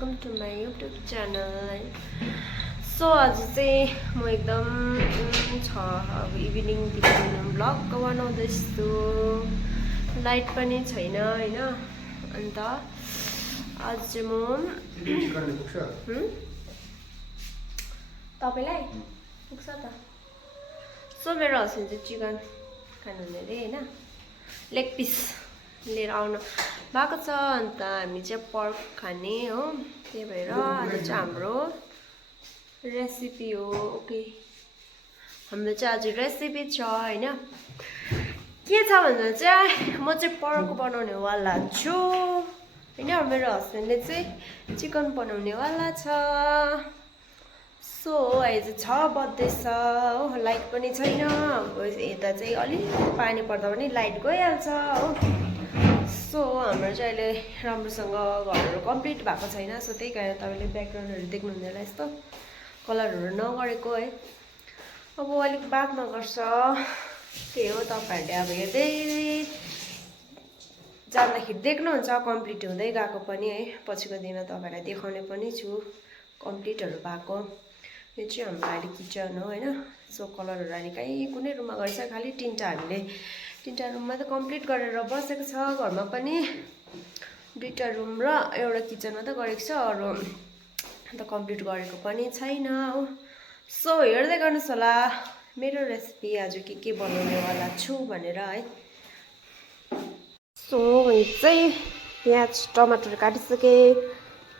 welcome to my YouTube channel. So आज चाहिँ म एकदम अब इभिनिङतिर भ्लग बनाउँदैछु. लाइट पनि छैन हैन. अन्त आज चाहिँ म तपाईलाई पुग्छ त. सो मेरो हस्बेन्ड चाहिँ चिकन खानुहुने रे हैन. लेग पिस लिएर आउनु भएको छ. अन्त हामी चाहिँ पर्क खाने हो. त्यही भएर आज चाहिँ हाम्रो रेसिपी हो. ओके, हाम्रो चाहिँ आज रेसिपी छ हैन. के छ भन्दा चाहिँ म चाहिँ पर्क बनाउने वाला छु हैन. मेरो हस्बेन्डले चाहिँ चिकन बनाउने वाला छ. सो अहिले चाहिँ 6 बज्दैछ हो. लाइट पनि छैन. अब यता चाहिँ अलिक पानी पर्दा पनि लाइट गइहाल्छ हो. सो हाम्रो चाहिँ अहिले राम्रोसँग घरहरू कम्प्लिट भएको छैन. सो त्यही कारण तपाईँले ब्याकग्राउन्डहरू देख्नुहुँदैन होला. यस्तो कलरहरू नगरेको है. अब अलिक बादमा गर्छ. त्यही हो, तपाईँहरूले अब हेर्दै जाँदाखेरि देख्नुहुन्छ कम्प्लिट हुँदै गएको पनि है. पछिको दिनमा तपाईँलाई देखाउने पनि छु कम्प्लिटहरू भएको. यो चाहिँ हाम्रो अहिले किचन हो हैन. सो कलरहरू अहिले कहीँ कुनै रुममा गरेछ. खालि हामीले तीनटा रुममा त कम्प्लिट गरेर बसेको छ. घरमा पनि 2टा रुम र एउटा किचन मात्रै गरेको छ. अरू त कम्प्लिट गरेको पनि छैन हो. सो हेर्दै गर्नुहोस् होला मेरो रेसिपी आज के बनाउने वाला छु भनेर है. सो चाहिँ प्याज टमाटर काटिसके.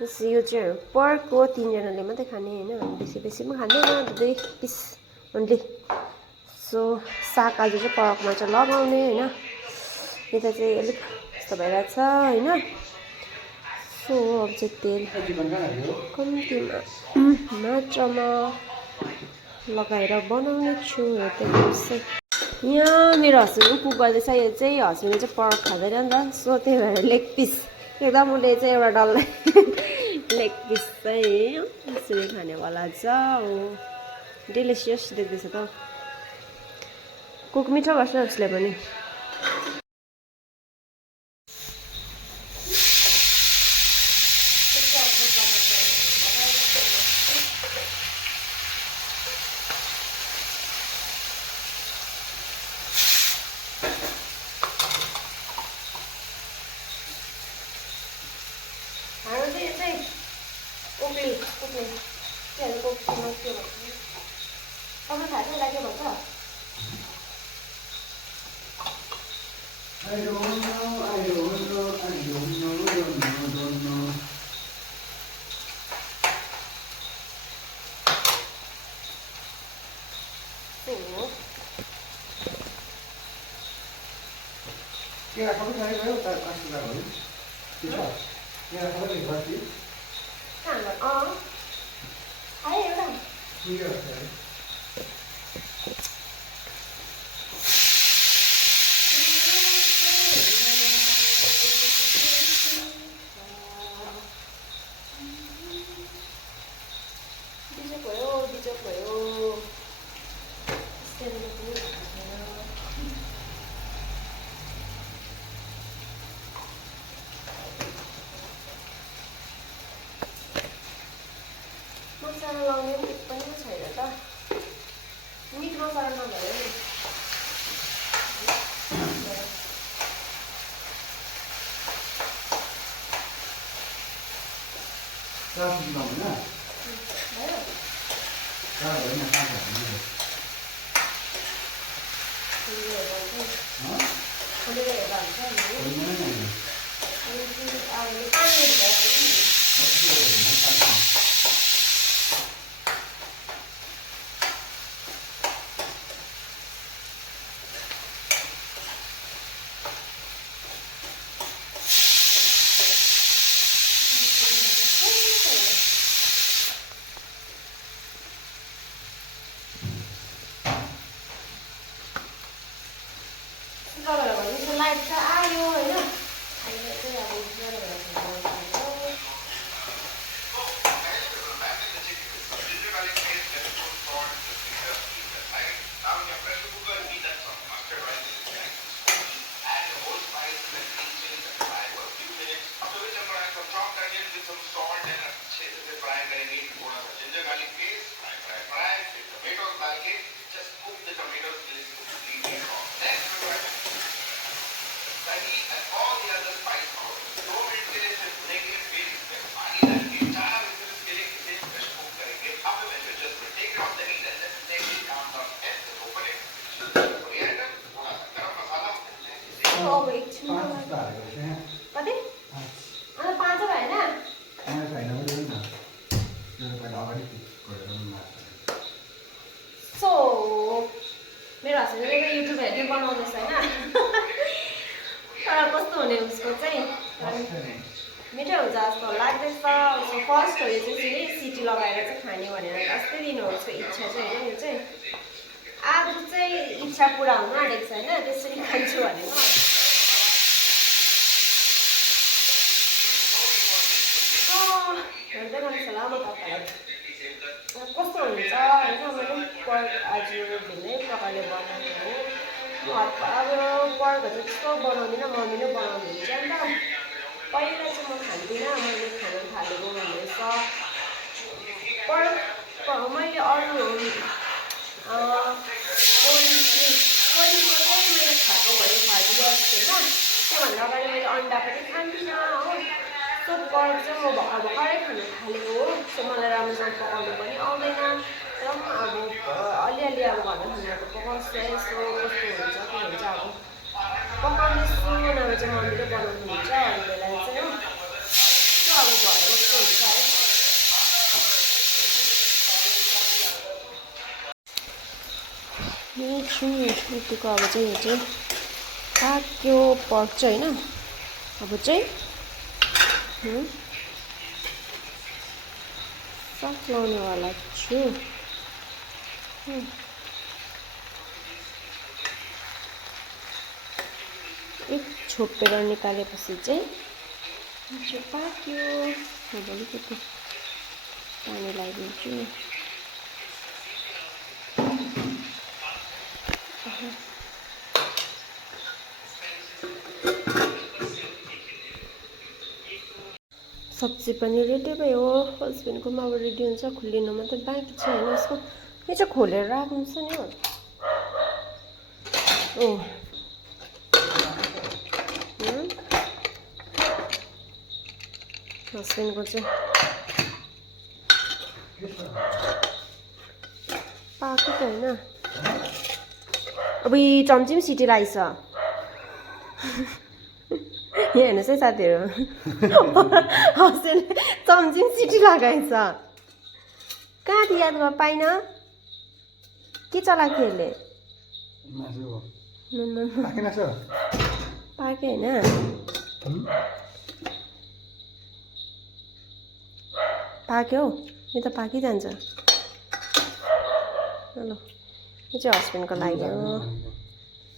यो चाहिँ पर्क हो. 3जनाले मात्रै खाने हैन. बेसी पनि खाँदैन. 2 पिस ओन्ली. सो साग आज चाहिँ पर्कमा चाहिँ लगाउने हैन. यता चाहिँ अलिक यस्तो भइरहेछ हैन. सो अब चाहिँ तेल कम्तीमा मात्रामा लगाएर बनाउने छु. यहाँ मेरो हस्बेन्ड कुक गर्दैछ. यो चाहिँ हस्बेन्डले चाहिँ पर्क खाँदैन नि त. सो त्यही भएर लेग पिस एकदम उसले चाहिँ एउटा डल्लै लेग पिस चाहिँ यसरी खानेवाला छ हो. डेलिसियस देख्दैछ त. कुक मिठो गर्छ उसले पनि. Kira kamu cari saya tak kasih tahu ni. Bisa. Kira kamu ni pasti. Kan? Oh. Ayo dah. Iya. मसाला लाउने पनि छैन त. मिट मसाला नभए नि. Kasih tahu na. भयो. Kalau ini apa ni? Light चाहिँ आयो हैन. अहिले चाहिँ अब some salt अब एकछिन कति अन्त 5 भएन सो मेरो हस्बेन्डले युट्युब हेर्दै बनाउँदैछ होइन तर कस्तो हुने उसको चाहिँ मिठो हुन्छ जस्तो लाग्दैछ उसको फर्स्ट हो यो चाहिँ फेरि सिटी लगाएर चाहिँ खाने भनेर अस्ति दिन हो उसको इच्छा चाहिँ होइन यो चाहिँ आज चाहिँ इच्छा पुरा हुनु आँटेको छ होइन त्यसरी खान्छु भनेर हेर्दै गर्नुहोस् होला म तपाईँलाई कस्तो हुन्छ होइन मैले पर्क आज भिन्नै प्रकारले बनाएको हो अब पर्कहरू चाहिँ त्यस्तो बनाउँदिनँ मम्मी नै बनाउनुहुन्छ नि त पहिला चाहिँ म खान्दिनँ मैले खान थालेको हुँदैछ पर्क मैले अरू पोलिसको चाहिँ मैले खाएको भयो 5 इयर्स होइन त्योभन्दा अगाडि मैले अन्डा पनि खान्थिनँ हो सो पर्क चाहिँ म भर्खरै खान थालेको हो सो मलाई राम्रोसँग पकाउनु पनि आउँदैन र म अब अलिअलि अब घरमा खानाहरू पकाउँछु यसो कस्तो हुन्छ के हुन्छ अब पकाउँदैछु नभए चाहिँ मम्मीले बनाउनुहुन्छ अरू बेला चाहिँ हो सो अब भएर कस्तो हुन्छ है यतिको अब चाहिँ यो चाहिँ पाक्यो पर्क चाहिँ होइन अब चाहिँ सक्लाउनेवाला छु एक छोपेर निकालेपछि चाहिँ पाक्यो अब अलिकति पानी लगाइदिन्छु सब्जी पनि रेडी भयो हस्बेन्डकोमा अब रेडी हुन्छ खोलिनु मात्रै बाँकी छ होइन यसको यो चाहिँ खोलेर राख्नु छ नि हो हस्बेन्डको चाहिँ पाएको त होइन अब यी चम्ची पनि सिटी लगाइछ यहाँ हेर्नुहोस् है साथीहरू हस्बेन्डले चम्ची पनि सिटी लगाएछ कहाँ थियो याद गर्न पाइन के चलाएको थियो यसले पाक्यो होइन पाक्यो यो त पाकिजान्छ ल यो चाहिँ हस्बेन्डको लागि हो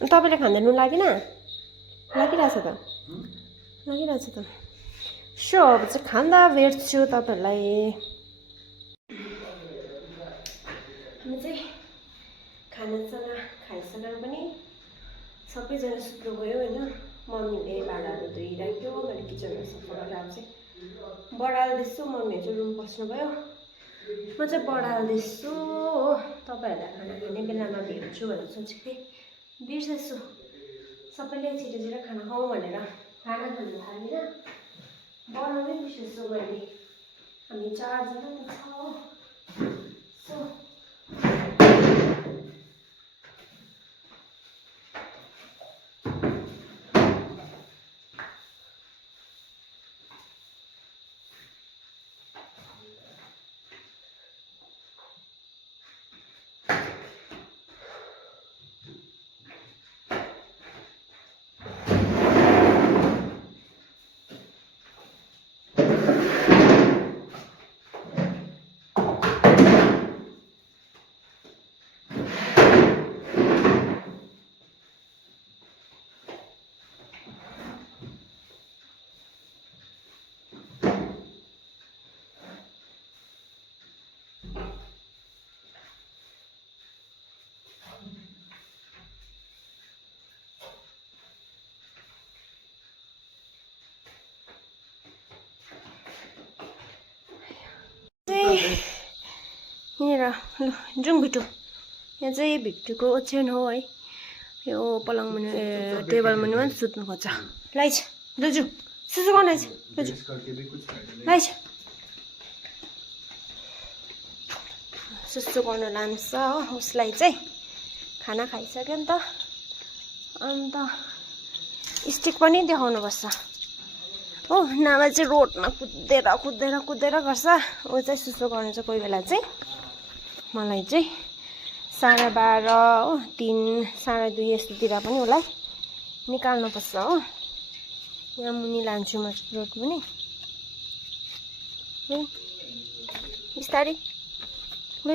तपाईँले खाँदा नुन लागेन लागिरहेछ त लागिरहेछ त सो अब चाहिँ खाँदा भेट्छु तपाईँहरूलाई म चाहिँ खानासँग खाइसकेर पनि सबैजना सुत्नु गयो होइन मम्मीले भाँडाहरू धोइराख्यो मैले किचनहरू सफा गरेर अब चाहिँ बढाल्दैछु मम्मीहरू चाहिँ रुम पस्नुभयो म चाहिँ बढाल्दैछु हो तपाईँहरूलाई खाना खाने बेलामा भेट्छु भनेर सोचेको थिएँ बिर्सेछु सबैले छिटो छिटो खाना खाउँ भनेर खाना खानु थालेन बनाउनै बिर्सेछु मैले हामी 4 जना त छ हो सो यहाँनिर ल जाउँ भिटो यहाँ चाहिँ भिटोको ओछ्यान हो है यो पलङ मुनि टेबल मुनि मात्रै सुत्नु खोज्छ लाइछ दुजु सुसु गर्न लाइछ दुजु लाइछ सुसु गर्नु लान्छ हो उसलाई चाहिँ खाना खाइसक्यो नि त अन्त स्टिक पनि देखाउनुपर्छ हो नभए चाहिँ रोडमा कुदेर कुदेर कुदेर गर्छ ऊ चाहिँ सुसु गर्नु चाहिँ कोही बेला चाहिँ मलाई चाहिँ 12:30 हो 3 2:30 यस्तोतिर पनि उसलाई निकाल्नुपर्छ हो यहाँ मुनि लान्छु म रोड पनि बिस्तारै ल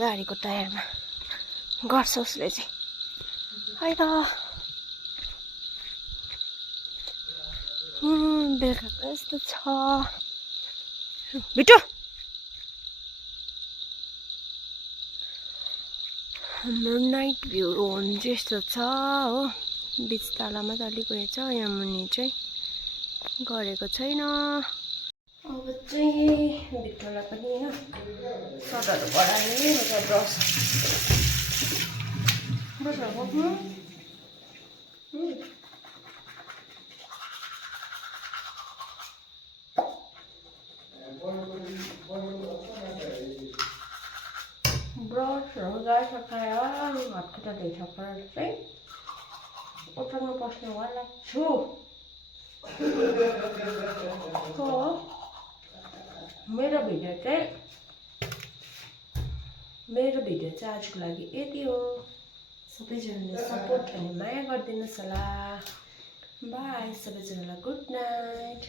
गाडीको टायरमा गर्छ उसले चाहिँ है त बेलुकाको यस्तो छ भिटो हाम्रो नाइट भ्यू होम चाहिँ यस्तो छ हो बिच तालामा त अलिक उयो छ यहाँ मुनि चाहिँ गरेको छैन अब चाहिँ भिटोलाई पनि होइन सर्टहरू बढाएर ब्रस बोक्नु ब्रसहरू गाई सकाएर हातखुट्टा धोइसकेर चाहिँ ओछ्यानमा बस्नु होला छु हो मेरो भिडियो चाहिँ आजको लागि यति हो सबैजनाले सपोर्ट अनि माया गरिदिनुहोस् होला बाई सबैजनालाई गुड नाइट